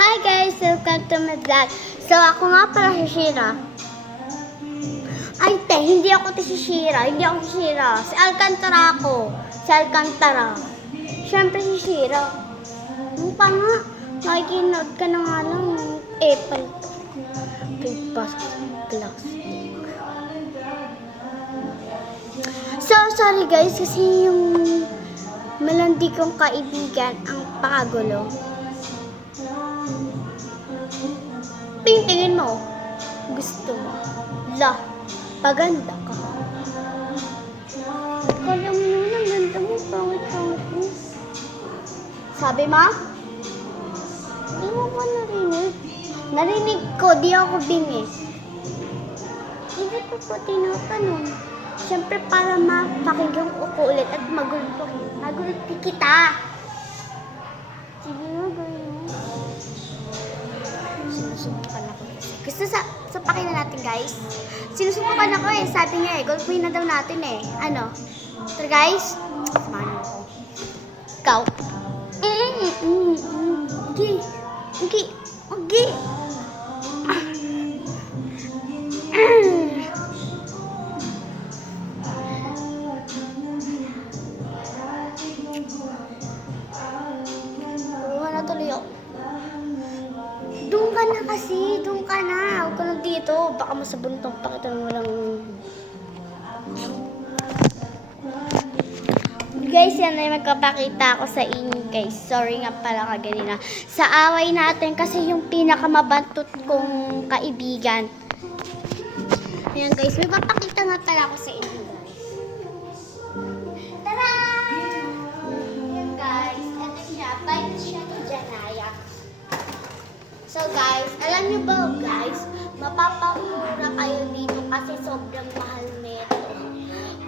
Hi guys! Welcome to my vlog. So ako nga pala si Shira. Ay hindi ako si Shira. Hindi ako si Shira. Si Alcantara ako. Si Alcantara. Siyempre si Shira. Ano pa nga? Nakikinood ka na nga lang. Apple. Plastic. So sorry guys kasi yung malandi kong kaibigan ang pakagulo. Tingin mo. Gusto mo. Paganda ka. Kala mo naman ang ganda mo. Pangit mo. Sabi mo? Di mo ba narinig? Narinig ko. Di ako bingi. Hindi ko po tinatanong. Siyempre para mapakinggan ko ulit at magulpi kita. Sige nga, gawin mo. Sinusubukan ako. Gusto sa pakinggan natin guys. Sinusubukan ako eh. Sabi niya eh, gulpuin na daw natin eh. Ano? So guys, samahan mo ko. Ikaw. Okay. Doon ka na kasi, doon ka na. Huwag ka lang dito. Baka masabuntong pakita mo lang. Guys, yan ay magpapakita ako sa inyo guys. Sorry nga pala kaganina. Sa away natin kasi yung pinakamabantot kong kaibigan. Ayan guys, may papakita nga pala ako sa inyo guys. Tara! Ayan guys, ito siya. Bite siya ni Janaya. So guys, alam niyo ba guys, mapapamura kayo dito kasi sobrang mahal nito.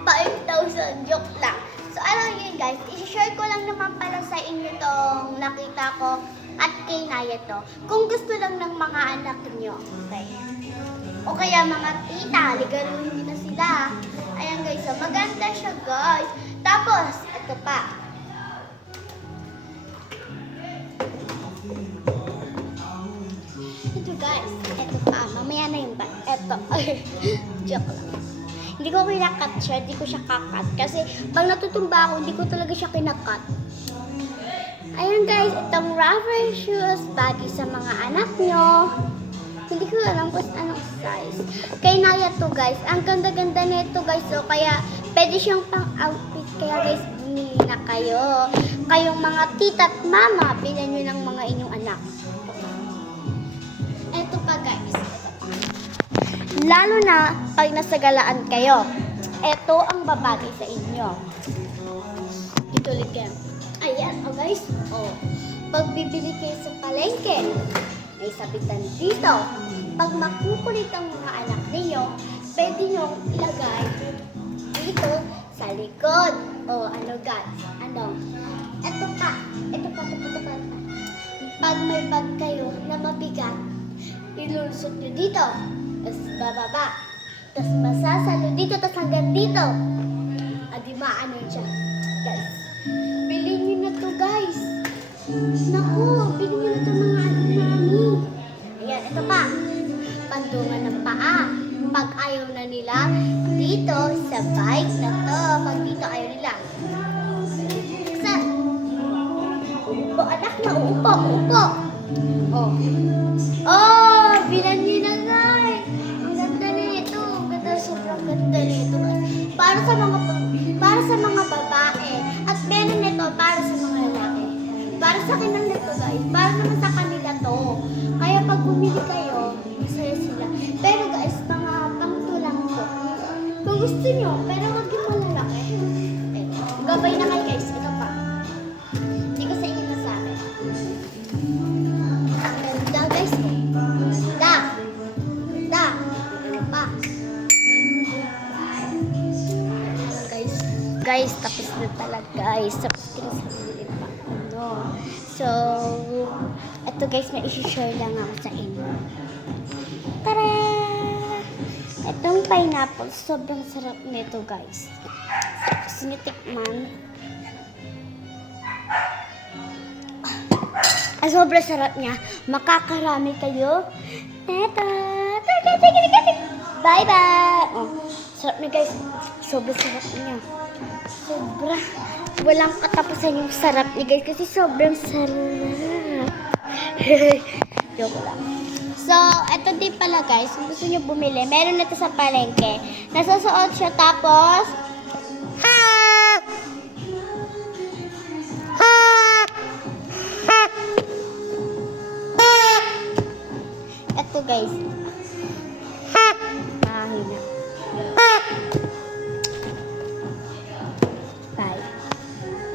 5,000, joke lang. So alam niyo guys, i-share ko lang naman pala sa inyo tong nakita ko at kay Naya to. Kung gusto lang ng mga anak niyo, okay? O kaya mga tita, ligaluhin niyo na sila. Ayan guys, so maganda siya guys. Tapos, ito pa. Guys, eto pa. Mamaya na yung eto. Joke lang. Hindi ko kinakat siya. Hindi ko siya kakat. Kasi pag natutumba ako, hindi ko talaga siya kinakat. Ayan guys, itong rubber shoes. Bagay sa mga anak nyo. Hindi ko alam kung anong size. Kay Naya to guys. Ang ganda-ganda nito guys. So, kaya pwede siyang pang-outfit. Kaya guys, bumili na kayo. Kayong mga tita at mama, bilhan nyo ng mga inyong anak. Ito pa guys, lalo na pag nasa galaan kayo, ito ang babagay sa inyo. Ito ulit kayo. Ayan, guys, pag bibili kayo sa palengke, may sabitan dito. Pag makukulit ang mga anak niyo, pwede nyo ilagay dito sa likod. Ano guys, ito pa. Pag may bag kayo na mabigat, ilulusot nyo dito, tapos bababa, tapos masasalo dito, tapos hanggang dito. Maano siya. Guys, bilhin nyo na to guys. Naku, bilhin nyo na to mga mami. Ayan, ito pa. Pandungan ng paa. Pag ayaw na nila, dito sa bike na to. Pag dito ayaw nila. Saan? Uupo, anak na, uupo. Bilan nyo na guys. Ang ganda nito. Sobrang ganda nito. Para sa mga babae. At meron nito para sa mga lalaki. Para sa akin lang nito guys. Para naman sa kanila to. Kaya pag bumili kayo, masaya sila. Pero guys, mga pangto lang to. Kung gusto nyo, pero wag yung malalaki. Gabay na kayo guys. Ito pa. Hindi ko sa inyo nasabi. Guys, tapos na talaga guys. Tapos ko na sabihin pa. So, ito guys, may isi-share lang ako sa inyo. Tara! Itong pineapple, sobrang sarap nito guys. Tapos nitikman. Sobrang sarap niya. Makakarami kayo. Eto. Bye-bye. Oh, sarap niya guys. Sobrang sarap niya. Sobra. Walang katapusan yung sarap niya guys. Kasi sobrang sarap. Joke lang. So, eto din pala guys. Kung gusto nyo bumili, meron na to sa palengke. Nasusuot siya tapos eto guys.